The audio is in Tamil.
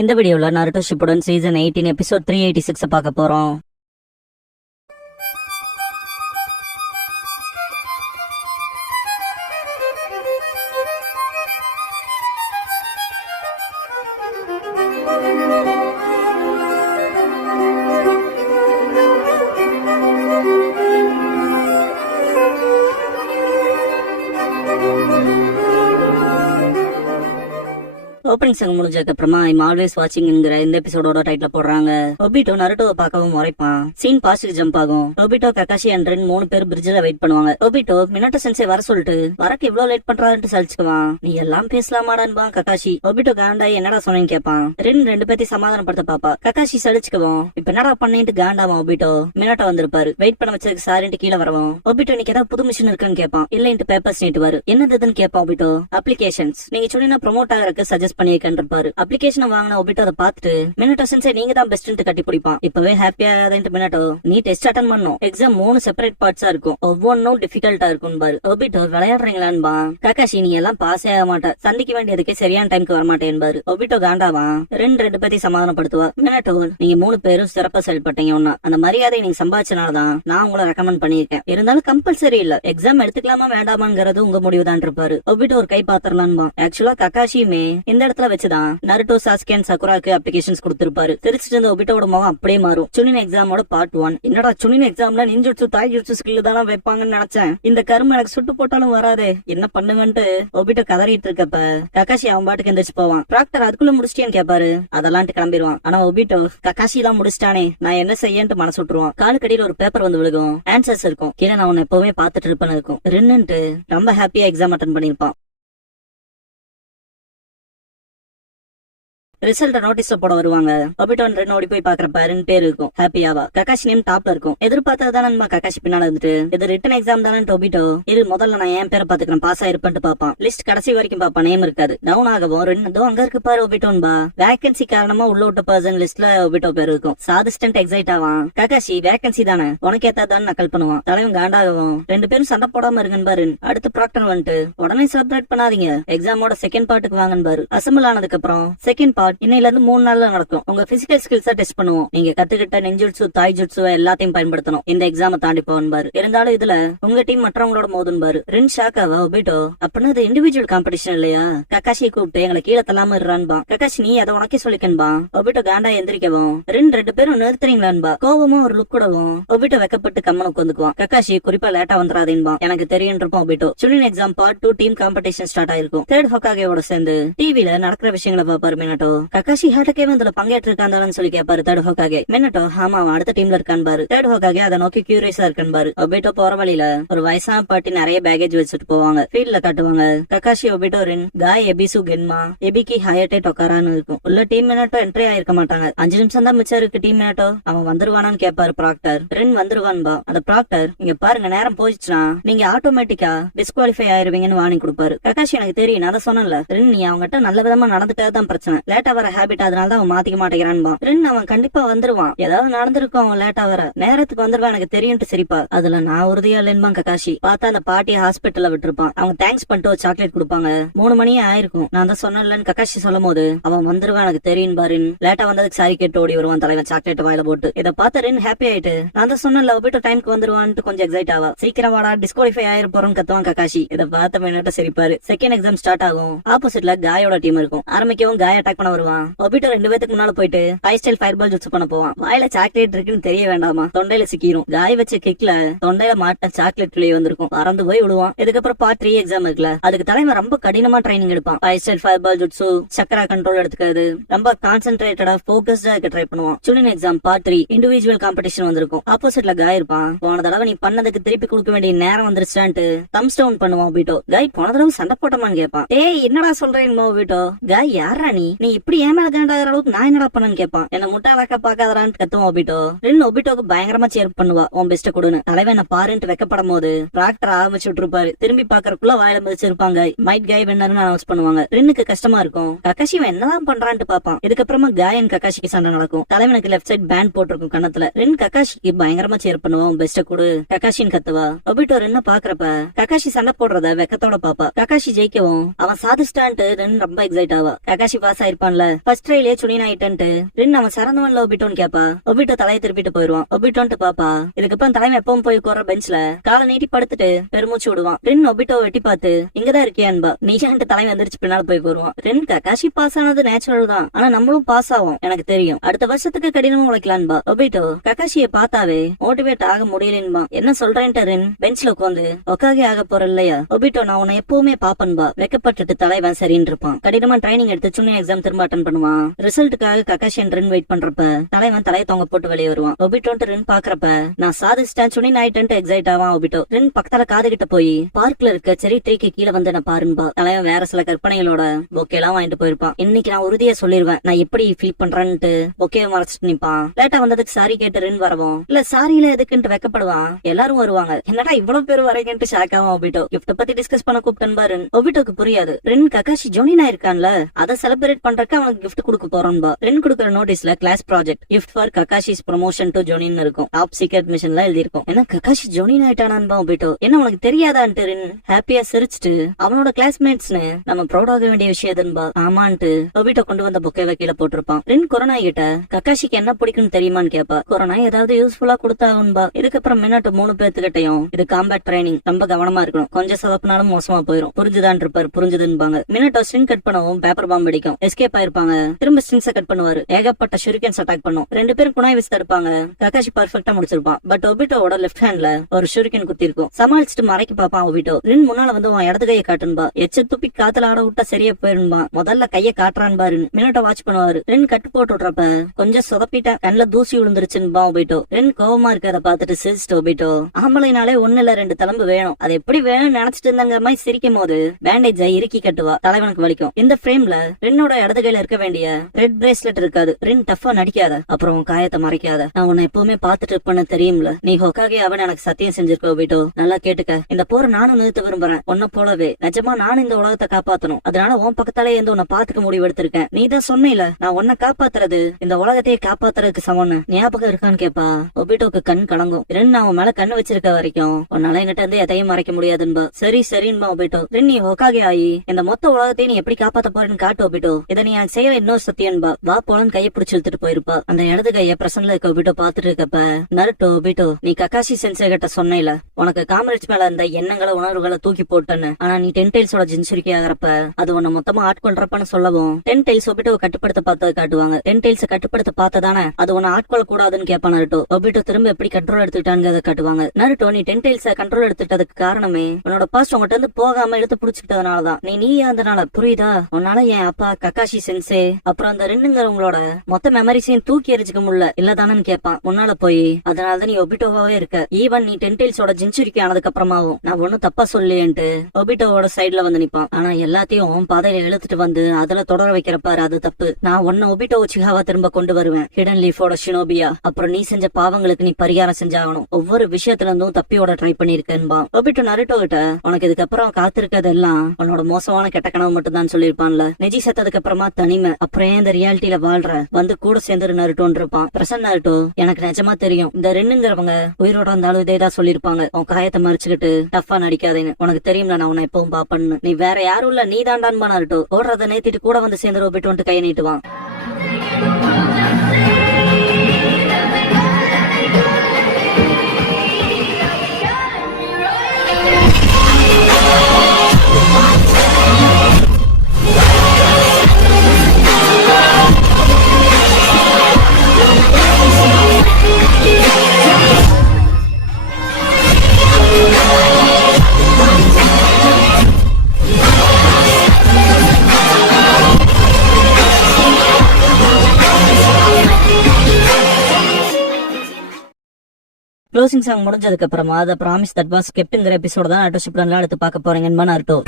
இந்த வீடியோல நாருட்டோ ஷிப்புடன் சீசன் 18 எபிசோட் 386 பார்க்க போறோம். ஓப்பனிங் சாங் முடிஞ்சதுக்கு அப்புறமா ஐம் ஆல்வேஸ் வாட்சிங்ங்கிற இந்த எபிசோடோட டைட்டில் போடுறாங்க. ஒபிட்டோ நருட்டோவை பார்க்கவும் முறைப்பான். சீன் பாஸ்ட் ஜம்ப் ஆகும். ஒபிட்டோ ககாஷி அண்ட் ரென் 3 பேர் பிரிட்ஜ்ல வெயிட் பண்ணுவாங்க. ஒபிட்டோ மினட்டோ சென்சே வர சொல்லிட்டு வரக்கு இவ்வளவு லேட் பண்றாருன்னு சலிச்சுக்குவான். நீ எல்லாம் பேசலாமாடான்பா ககாஷி. ஒபிட்டோ காண்டாய் என்னடா சொன்னேன்னு கேட்பான். ரென் 2 பேர்த்தையும் சமாதானப்படுத்த பாப்பா. ககாஷி சலிச்சுக்குவோம். இப்ப என்னடா பண்ணிட்டு காண்டாமா ஒபிட்டோ. மினட்டோ வந்திருப்பாரு. வெயிட் பண்ண வச்சதுக்கு சாரின்ட்டு கீழே வரவும் ஒபிட்டோ நீக்கு ஏதாவது புது மிஷின் இருக்குன்னு கேட்பான். இல்ல பேப்பர்ஸ் நீட்டுவாரு. என்னதுன்னு கேட்பான் ஒபிட்டோ. அப்ளிகேஷன்ஸ் நீங்க சொன்னா ப்ரொமோட் ஆகிறதுக்கு சஜஸ்ட் பண்ணியிருக்கேன். அப்ளிகேஷன் வாங்கின ஒபிட்டோ அதை பார்த்துட்டு மினட்டோ சென்சே நீங்க தான் பெஸ்ட் கட்டி பிடிப்பான். இப்பவே ஹாப்பியா மினட்டோ நீ டெஸ்ட் அட்டன் பண்ணும். எக்ஸாம் 3 செப்பரேட் பார்ட்ஸா இருக்கும். ஒவ்வொன்னும் டிஃபிகல்ட்டா இருக்கும் பாரு. ஒபிட்டோ விளையாடுறீங்களான்பா. ககாஷி நீ எல்லாம் பாஸ் ஆக மாட்ட. சந்திக்க வேண்டியதுக்கே சரியான டைம்க்கு வரமாட்டேன் பாரு. ஒபிட்டோ காண்டாவா. ரெண்டு பேத்தி சமாதானப்படுத்துவா. மினட்டோ நீங்க 3 பேரும் சிறப்பா செயல்பட்டீங்க. ஒன்னா அந்த மரியாதை நீங்க சம்பாதிச்சனாலதான் நான் உங்களை ரெக்கமெண்ட் பண்ணிருக்கேன். இருந்தாலும் கம்பல்சரி இல்ல. எக்ஸாம் எடுத்துக்கலாமா வேண்டாமாங்கிறது உங்க முடிவுதான் இருப்பாரு. ஒபிட்டோ ஒரு கை பாத்திரலான்பா. ஆக்சுவலா ககாஷியுமே இந்த இடத்துல வச்சுதான் நருட்டோ சாஸ்கே அண்ட் சகுராக்கு அப்ளிகேஷன்ஸ் கொடுத்திருப்பாரு. தெரிச்சிட்டு இருந்த ஒபிட்டோட முகம் அப்படியே மாறும். சுனின் எக்ஸாமோட பார்ட் 1. என்னடா சுனின் எக்ஸாம்ல நிஞ்சுட்சு தாய்ஜுட்சு ஸ்கில் தான் வைப்பாங்கன்னு நினைச்சேன். இந்த கரும்பு எனக்கு சுட்டு போட்டாலும் வராதே. என்ன பண்ணுவேன்ட்டு ஒபிட்டோ கதறிட்டு இருக்கப்ப ககாஷி அவன் பாட்டுக்கு எந்திரிச்சு போவான். ப்ராக்டர் அதுக்குள்ள முடிச்சிட்டேன்னு கேட்பாரு. அதெல்லாம் கிளம்பிடுவான். ஆனா ஒபிட்டோ ககாஷி தான் முடிச்சிட்டானே நான் என்ன செய்யன்ட்டு மனசு விட்டுருவான். காலுக்கடியில் ஒரு பேப்பர் வந்து விழுகும். ஆன்சர்ஸ் இருக்கும். கீழே நான் உன்னை எப்பவுமே பாத்துட்டு இருப்பேன்னு இருக்கும். ரென்னுட்டு ரொம்ப ஹாப்பியா எக்ஸாம் அட்டன் பண்ணிருப்பான். ரிசல்ட் நோட்டீஸ்ல போட வருவாங்க. ஒபிட்டோ ரென் ஓடி போய் பாக்குறப்ப 2 பேர் இருக்கும். ஹாப்பியாவா. ககாஷி நேம் டாப்ல இருக்கும். எதிர்பார்த்ததுதான் நம்ம ககாஷி பின்னால இருந்துட்டு இது ரிட்டன் எக்ஸாம் தானே ஒபிட்டோ. இது முதல்ல நான் என் பேரை பாத்துக்கிறேன் பாஸ் ஆயிருப்பேன்ட்டு பாப்பான். லிஸ்ட் கடைசி வரைக்கும் பாப்பான். நேம் இருக்காது. டவுன் ஆகவும் ரெண்டு அங்க இருக்கு பாரு ஒபிட்டோன்பா. வேகன்சி காரணமா உள்ள விட்ட பர்சன் லிஸ்ட்ல ஒபிட்டோ பேர் இருக்கும். சாதிஸ்டன்ட் எக்ஸைட் ஆவான். ககாஷி வேகன்சி தானே உனக்கு ஏத்தாதான் நக்கல் பண்ணுவான். தலைவன் காண்டாகவும் 2 பேரும் சண்டை போடாம இருக்குன்னு பாரு. அடுத்து ப்ராக்டர் வந்துட்டு உடனே செலிப்ரேட் பண்ணாதீங்க. எக்ஸாமோட செகண்ட் பார்ட்டுக்கு வாங்கன்னு பாரு. அசம்பிள் ஆனதுக்கு அப்புறம் செகண்ட் பார்ட் இன்னையில இருந்து 3 நாள்ல நடக்கும். உங்க பிசிக்கல் ஸ்கில்ஸ டெஸ்ட் பண்ணுவோம். நீங்க கத்துக்கிட்ட நெஞ்சுட்சு தாய்ஜுட்சு எல்லாத்தையும் பயன்படுத்தணும். இந்த எக்ஸாம தாண்டி போவாரு. இருந்தாலும் இதுல உங்க டீம் மற்றவங்களோட மோதுன்பாரு. ரென் ஷாக்காவா ஒபிட்டோ அப்படின்னா இது இண்டிவிஜுவல் காம்படிஷன் இல்லையா. ககாஷியை கூப்பிட்டு எங்களை கீழே தள்ளாம இருறான்பா. ககாஷி நீ அதை உனக்கே சொல்லிக்கன்பா. ஒபிட்டோ காண்டா எந்திரிக்கவும் 2 பேரும் நிறுத்துறீங்களான்பா. கோவமா ஒரு லுக் கூடவும் ஒபிட்டோ வெக்கப்பட்டு கம்மன் உட்காந்துக்குவான். ககாஷி குறிப்பா லேட்டா வந்துடாதேன்பா. எனக்கு தெரியும் Obito. Chunin exam part 2 team competition start ஆயிருக்கும். தேர்ட் ஹோகாகேவோட சேர்ந்து டிவில நடக்கிற விஷயங்களை பாப்பாரு மினட்டோ. ககாஷி ஹாட்டக்கே வந்து பங்கேற்று இருக்கான்னு சொல்லி கேட்பாரு தேர்ட் ஹோகாகே. மினட்டோ ஆமா அவன் அடுத்த டீம்ல இருக்கான் பாரு. தேர்ட் ஹோகாகே அதை நோக்கி கியூரியஸா இருக்கான் பாரு. ஒபிட்டோ போற வழியில ஒரு வயசான பாட்டி நிறைய பேகேஜ் வச்சுட்டு போவாங்க. ஃபீல்ட்ல காட்டுவாங்க. ககாஷி ஒபிட்டோ ரென் காய் எபிசு கென்மா எபிகி ஹயட்டே டொக்காரான்னு இருக்கும். உள்ள டீம் மினட்டோ என்ட்ரி ஆயிருக்க மாட்டாங்க. 5 நிமிஷம் தான் மிச்சம் இருக்கு. டீம் மினட்டோ அவன் வந்துருவானான்னு கேட்பாரு ப்ராக்டர். ரென் வந்துருவான்பா. அந்த ப்ராக்டர் இங்க பாருங்க நேரம் போயிடுச்சுனா நீங்க ஆட்டோமேட்டிக்கா டிஸ்குவாலிஃபை ஆயிருவீங்கன்னு வார்னிங் கொடுப்பாரு. ககாஷி எனக்கு தெரியும் நான் அதை சொன்னல. ரென் நீ அவங்ககிட்ட நல்ல விதமா நடந்துட்டதான் பிரச்சனை. லேட்டா வர ஹேபிட் அதனாலதான் அவன் மாத்திக்க மாட்டேங்கிறான்பா. ரென் அவன் கண்டிப்பா வந்துருவான். ஏதாவது நடந்திருக்கும். அவன் லேட்டா வர நேரத்துக்கு வந்துருவான் எனக்கு தெரியும் சிரிப்பா. அதுல நான் உறுதியா இல்லைன்பா ககாஷி. பார்த்தா அந்த பாட்டி ஹாஸ்பிட்டல்ல விட்டுருப்பான். அவங்க தேங்க்ஸ் பண்ணிட்டு ஒரு சாக்லேட் கொடுப்பாங்க. 3 மணியே ஆயிருக்கும். நான் தான் சொன்னேன்லன்னு ககாஷி சொல்லும் போது அவன் வந்துருவான் எனக்கு தெரியும் பாரு. லேட்டா வந்ததுக்கு சாரி கேட்டு ஓடி வருவான் தலைவன் சாக்லேட் வாயில போட்டு. இதை பார்த்த ரென் ஹாப்பி ஆயிட்டு நான் தான் சொன்னேன்ல ஒபிட்டோ டைம்க்கு வந்துருவான்ட்டு கொஞ்சம் எக்ஸைட் ஆவா. சீக்கிரம் வாடா டிஸ்குவாலிஃபை ஆயிரு போறோம்னு கத்துவான் ககாஷி. இதை பார்த்த மினட்டோ சிரிப்பாரு. செகண்ட் எக்ஸாம் ஸ்டார்ட் ஆகும். ஆப்போசிட்ல காயோட டீம் இருக்கும். ஆரம்பிக்கவும் காய் அட்டாக் பண்ண வருவான். ஒபிட்டோ 2 பேத்துக்கு முன்னால போயிட்டு high style fire ball juice பண்ண போவான். வாயில சாக்லேட் இருக்குன்னு தெரிய வேண்டாமா. தொண்டையில சிக்கிரும். காய் வச்ச கிக்ல தொண்டையில மாட்ட சாக்லேட் வெளியே வந்திருக்கும். பறந்து போய் விடுவான். இதுக்கப்புறம் பார்ட் 3 எக்ஸாம் இருக்குல்ல அதுக்கு தலைவன் ரொம்ப கடினமா ட்ரைனிங் எடுப்பான். High style fire ball jutsu chakra control எடுத்துக்கிறது ரொம்ப கான்சென்ட்ரேட்டடா போக்கஸ்டா இருக்க ட்ரை பண்ணுவான். Chunin exam part 3 individual competition வந்திருக்கும். ஆப்போசிட்ல காய் இருப்பான். போன தடவை நீ பண்ணதுக்கு திருப்பி கொடுக்க வேண்டிய நேரம் வந்துருச்சான்ட்டு தம்ஸ் டவுன் பண்ணுவான் ஒபிட்டோ. காய் போன தடவை சண்டை போட்டமான்னு கேட்பான். ஏய் என்னடா சொல்றேன் ஒபிட்டோ. காய் யாரா நீ இப்படி ஏன் காண்டாகிற அளவுக்கு நான் என்னடா பண்ணு கேட்பான். என்ன முட்டாளாக்க பாக்காதரான்னு கத்துவான் ஒபிட்டோ. ரென் ஒபிட்டோக்கு பயங்கரமா சேர் பண்ணுவா. உன் பெஸ்ட கொடுன்னு. தலைவன் என்ன பாருன்ட்டு வெக்கப்படும் போது ப்ராக்டர் ஆரம்பிச்சு விட்டுருப்பாரு. திரும்பி பாக்குறதுக்குள்ள வாயில மிதிச்சிருப்பாங்க. மைட் காய் வென்னர்னு அனௌன்ஸ் பண்ணுவாங்க. ரென்னுக்கு கஷ்டமா இருக்கும். ககாஷி என்னதான் பண்றான்ட்டு பாப்பான். இதுக்கப்புறமா காய் அண்ட் ககாஷிக்கு சண்டை நடக்கும். தலைவனுக்கு லெஃப்ட் சைட் பேண்ட் போட்டிருக்கும் கண்ணத்துல. ரென் ககாஷிக்கு பயங்கரமா சேர் பண்ணுவான். உன் பெஸ்ட கொடு ககாஷின்னு கத்துவா. ஒபிட்டோ ரென்ன பாக்குறப்ப ககாஷி சண்டை போடுறத வெக்கத்தோட பாப்பா. ககாஷி ஜெயிக்கவும் அவன் சாதிச்சிட்டான்ட்டு ரென் ரொம்ப எக்ஸைட் ஆவா. ககாஷி பாஸ் ஆயிருப்பான் சொல்லிருப்பான்ல ஃபர்ஸ்ட் ட்ரைலே சுனின் ஆயிட்டன்ட்டு. ரின் அவன் சரந்தவன்ல ஒபிட்டோன்னு கேப்பா. ஒபிட்டோ தலையை திருப்பிட்டு போயிருவான். ஒபிட்டோன்ட்டு பாப்பா. இதுக்கப்புறம் தலைமை எப்பவும் போய் உட்கார பெஞ்ச்ல காலை நீட்டி படுத்துட்டு பெருமூச்சு விடுவான். ரின் ஒபிட்டோ வெட்டி பார்த்து இங்கதான் இருக்கியான்பா. நீயான்ட்டு தலைமை எந்திரிச்சு பின்னால போய் போயிருவான். ரின் ககாஷி பாஸ் ஆனது நேச்சுரல் தான், ஆனா நம்மளும் பாஸ் ஆகும் எனக்கு தெரியும். அடுத்த வருஷத்துக்கு கடினமும் உழைக்கலான்பா. ஒபிட்டோ ககாஷிய பார்த்தாவே மோட்டிவேட் ஆக முடியலன்பா. என்ன சொல்றேன்ட்டு ரின் பெஞ்ச்ல உட்காந்து ஒக்காகே ஆக போற இல்லையா. ஒபிட்டோ நான் உன்னை எப்பவுமே பாப்பன்பா. வெக்கப்பட்டுட்டு தலைவன் சரின்னு இருப்பான். கடினமா ட்ரைனிங் எடுத்து சுன்ன எக்ஸாம் திரும்ப அட்டன் பண்ணுவான். ரிசல்ட்டுக்காக ககாஷி ரின் வெயிட் பண்றப்ப தலைவன் தலையை தொங்க போட்டு வெளியே வருவான். ஒபிட்டோன்ட்டு ரின் பாக்குறப்ப நான் சாதிச்சிட்டேன் சுனி நைட்டு எக்ஸைட் ஆவான். ஒபிட்டோ ரின் பக்கத்துல காது கிட்ட போய் பார்க்ல இருக்க செரி ட்ரீக்கு கீழே வந்து நான் பாருன்பா. தலைவன் வேற சில கற்பனைகளோட பொக்கே எல்லாம் வாங்கிட்டு போயிருப்பான். இன்னைக்கு நான் உறுதியா சொல்லிருவேன் நான் எப்படி ஃபீல் பண்றேன்ட்டு பொக்கே மறைச்சிட்டு நிப்பான். லேட்டா வந்ததுக்கு சாரி கேட்டு ரின் வரவும் இல்ல சாரியில எதுக்குன்ட்டு வெக்கப்படுவான். எல்லாரும் வருவாங்க. என்னடா இவ்வளவு பேர் வரீங்கன்ட்டு ஷாக் ஆவான். ஒபிட்டோ கிஃப்ட் பத்தி டிஸ்கஸ் பண்ண கூப்பிட்டன் பாரு. ஒபிட்டோக்கு புரியாது. ரின் ககாஷி ஜோனினா இருக்கான்ல அதை செலிப்ரேட் பண்றதுக்கு அவனுக்கு கிஃப்ட் கொடுக்க போறோன்பா. ரின் கொடுக்குற நோட்டீஸ்ல class project gift for Kakashi's promotion to Jonin இருக்கும். டாப் சீக்ரெட் மிஷன்ல எழுதி இருக்கும். என்ன ககாஷி ஜோனின் ஆயிட்டானான்பா. ஒபிட்டோ என்ன உனக்கு தெரியாதான்ட்டு ரின் ஹாப்பியா சிரிச்சுட்டு அவனோட கிளாஸ்மேட்ஸ்னு நம்ம ப்ரௌட் ஆக வேண்டிய விஷயம் எதுன்பா. ஆமான்ட்டு ஒபிட்டோ கொண்டு வந்த புக்கை கீழே போட்டிருப்பான். ரின் கொரோனா கிட்ட ககாஷிக்கு என்ன பிடிக்கும்னு தெரியுமான்னு கேப்பா. கொரோனா ஏதாவது யூஸ்ஃபுல்லா கொடுத்தாகுன்பா. இதுக்கப்புறம் மின்னட்டு 3 பேத்துக்கிட்டையும் இது காம்பேட் ட்ரைனிங் ரொம்ப கவனமா இருக்கணும். கொஞ்சம் சொதப்பினாலும் மோசமா போயிரும். புரிஞ்சுதான் இருப்பாரு. புரிஞ்சுதுன்பாங்க. மின்னட்டோ ஸ்ட்ரிங் கட் பண்ணவும் பேப்பர் பாம்பு அடிக்கும். எஸ்கேப் ஆயிருப்பாங்க. திரும்ப ஸ்ட்ரிங்ஸ கட் பண்ணுவாரு. ஏகப்பட்ட ஷூரிகன்ஸ் அட்டாக் பண்ணும். 2 பேரும் குணாய் வச்சு தடுப்பாங்க. ககாஷி பர்ஃபெக்ட்டா முடிச்சிருப்பான். பட் ஒபிட்டோவோட லெஃப்ட் ஹேண்ட்ல ஒரு ஷூரிகன் குத்தி இருக்கும். சமாளிச்சுட்டு மறைக்க பாப்பான் ஒபிட்டோ. ரின் முன்னால வந்து அவன் இடது கையை காட்டுன்பா. எச்ச துப்பி காத்துல ஆட விட்டா சரியா போயிருன்பா. முதல்ல கைய காட்டுறான் பாரு. மின்னட்டோ வாட்ச் பண்ணுவாரு. ரின் கட்டு போட்டு விட்றப்ப கொஞ்சம் சொதப்பிட்டா கண்ணுல தூசி விழுந்துருச்சுன்பா ஒபிட்டோ. ரின் கோவமா இருக்கிறத பாத்துட்டு சிரிச்சிட்டு ஒபிட்டோ ஆம்பளைனாலே 1 இல்ல 2 தலம்பு வேணும். அது எப்படி வேணும்னு நினைச்சிட்டு இருந்தாங்க மாதிரி சிரிக்கும் போது பேண்டேஜை இறுக்கி கட்டுவா. தலைவனுக்கு வலிக்கும். இந்த ஃப்ரேம்ல ரின்னோட இடது கையில இருக்க வேண்டிய ரெட் பிரேஸ்லெட் இருக்காது. ரின் டஃபா நடிக்காத, அப்புறம் காயத்தை மறைக்காத. நான் உன்னை எப்பவுமே பாத்துட்டு இருப்பேன்னு தெரியும்ல. நீ ஹொக்காகே அவன் எனக்கு சத்தியம் செஞ்சிருக்க ஒபிட்டோ. நல்லா கேட்டுக்க. இந்த போரை நானும் நிறுத்த விரும்புறேன். உன்ன போலவே நிஜமா நானும் இந்த உலகத்தை காப்பாத்தணும். அதனால உன் பக்கத்தாலே இருந்து உன்னை பாத்துக்க முடிவு எடுத்திருக்கேன். நீ தான் சொன்ன நான் உன்னை காப்பாத்துறது இந்த உலகத்தையே காப்பாத்துறதுக்கு சமம்னு. ஞாபகம் இருக்கான்னு கேப்பா. ஒபிட்டோக்கு கண் கலங்கும். ரின் அவன் மேல கண்ணு வச்சிருக்க வரைக்கும் உன்னால என்கிட்ட இருந்து எதையும் மறைக்க முடியாதுன்பா. சரி சரின்பா ஒபிட்டோ. ரின் நீ ஹொக்காகே ஆகி இந்த மொத்த உலகத்தையும் நீ எப்படி காப்பாத்த போறேன்னு காட்டு ஒபிட்டோ. இதை நீ செய்ய இன்னொரு சத்தியன்பா. வா போலன்னு கையை பிடிச்சு இழுத்துட்டு போயிருப்பா. அந்த இடது கைய பிரசன்ல இருக்க ஒபிட்டோ பாத்துட்டு இருக்கப்ப நருட்டோ ஒபிட்டோ நீ ககாஷி சென்சே கிட்ட சொன்ன உனக்கு காமரேஜ் மேல இருந்த எண்ணங்களை உணர்வுகளை தூக்கி போட்டேன்னு. ஆனா நீ 10 டைல்ஸோட ஜின்சுரிக்கி ஆகிறப்ப அது உன்னை மொத்தமா ஆட்கொள்றப்பன்னு சொல்லவும் 10 டைல்ஸ் ஒபிட்டோ கட்டுப்படுத்த பார்த்தது காட்டுவாங்க. 10 டைல்ஸ் கட்டுப்படுத்த பார்த்ததானே அது உன்னை ஆட்கொள்ள கூடாதுன்னு கேப்பா நருட்டோ. ஒபிட்டோ திரும்ப எப்படி கண்ட்ரோல் எடுத்துக்கிட்டான்னு காட்டுவாங்க. நருட்டோ நீ 10 டைல்ஸ் கண்ட்ரோல் எடுத்துட்டதுக்கு காரணமே உன்னோட பாஸ்ட் உங்ககிட்ட இருந்து போகாம எடுத்து புடிச்சுக்கிட்டதுனாலதான். நீ இருந்தனால புரியுதா. உன்னால என் அப்பா ககாஷி சென்சே அப்புறம் அந்த ரெண்டுங்கிறவங்களோட மொத்த மெமரிஸையும் தூக்கி எரிச்சுக்க முடியல இல்லதானு கேட்பான். முன்னால போய் அதனாலதான் நீ ஒபிட்டோவாவே இருக்க. ஈவன் நீ 10 டைல்ஸோட ஜின்சுரிக்கி ஆனதுக்கு அப்புறமாவும் நான் ஒன்னும் தப்பா சொல்லியேன்ட்டு ஒபிட்டோவோட சைட்ல வந்து நிப்பான். ஆனா எல்லாத்தையும் பாதையில இழுத்துட்டு வந்து அதுல தொடர வைக்கிறப்பாரு அது தப்பு. நான் ஒன்னு ஒபிட்டோ உச்சிகாவா திரும்ப கொண்டு வருவேன். ஹிடன் லீஃபோட ஷினோபியா. அப்புறம் நீ செஞ்ச பாவங்களுக்கு நீ பரிகாரம் செஞ்சாகணும். ஒவ்வொரு விஷயத்துல இருந்தும் தப்பியோட ட்ரை பண்ணிருக்கேன்பா. ஒபிட்டோ நருட்டோ கிட்ட உனக்கு இதுக்கப்புறம் காத்திருக்கதெல்லாம் உன்னோட மோசமான கெட்ட கனவு மட்டும் தான் சொல்லிருப்பான்ல. நெஜி செத்ததுக்கு அப்புறமா தனிமை, அப்புறம் இந்த ரியாலிட்டியில வாழ்ற வந்து கூட சேர்ந்து நருட்டோன்னு இருப்பான். பிரசன்ன நருட்டோ எனக்கு நிஜமா தெரியும் இந்த ரெண்டுங்கிறவங்க உயிரோட இருந்தாலும் இதேதான் சொல்லிருப்பாங்க. உன் காயத்தை மறைச்சுக்கிட்டு டஃபா நடிக்காதேன்னு. உனக்கு தெரியும்ல நான் உன்னை எப்பவும் பாப்பன்னு. நீ வேற யாரும் இல்ல நீ தாண்டான்பா நருட்டோ. ஓடுறத நேத்திட்டு கூட வந்து சேர்ந்து ஒபிட்டோன்ட்டு கையை நீட்டுவான். க்ளோசிங் சாங் முடிஞ்சதுக்கு அப்புறமா அதை ப்ராமிஸ் தட் வாஸ் கெப்ட்ங்கிற எபிசோட தான் அடுத்து பார்க்க போறீங்கன்னு நருட்டோ.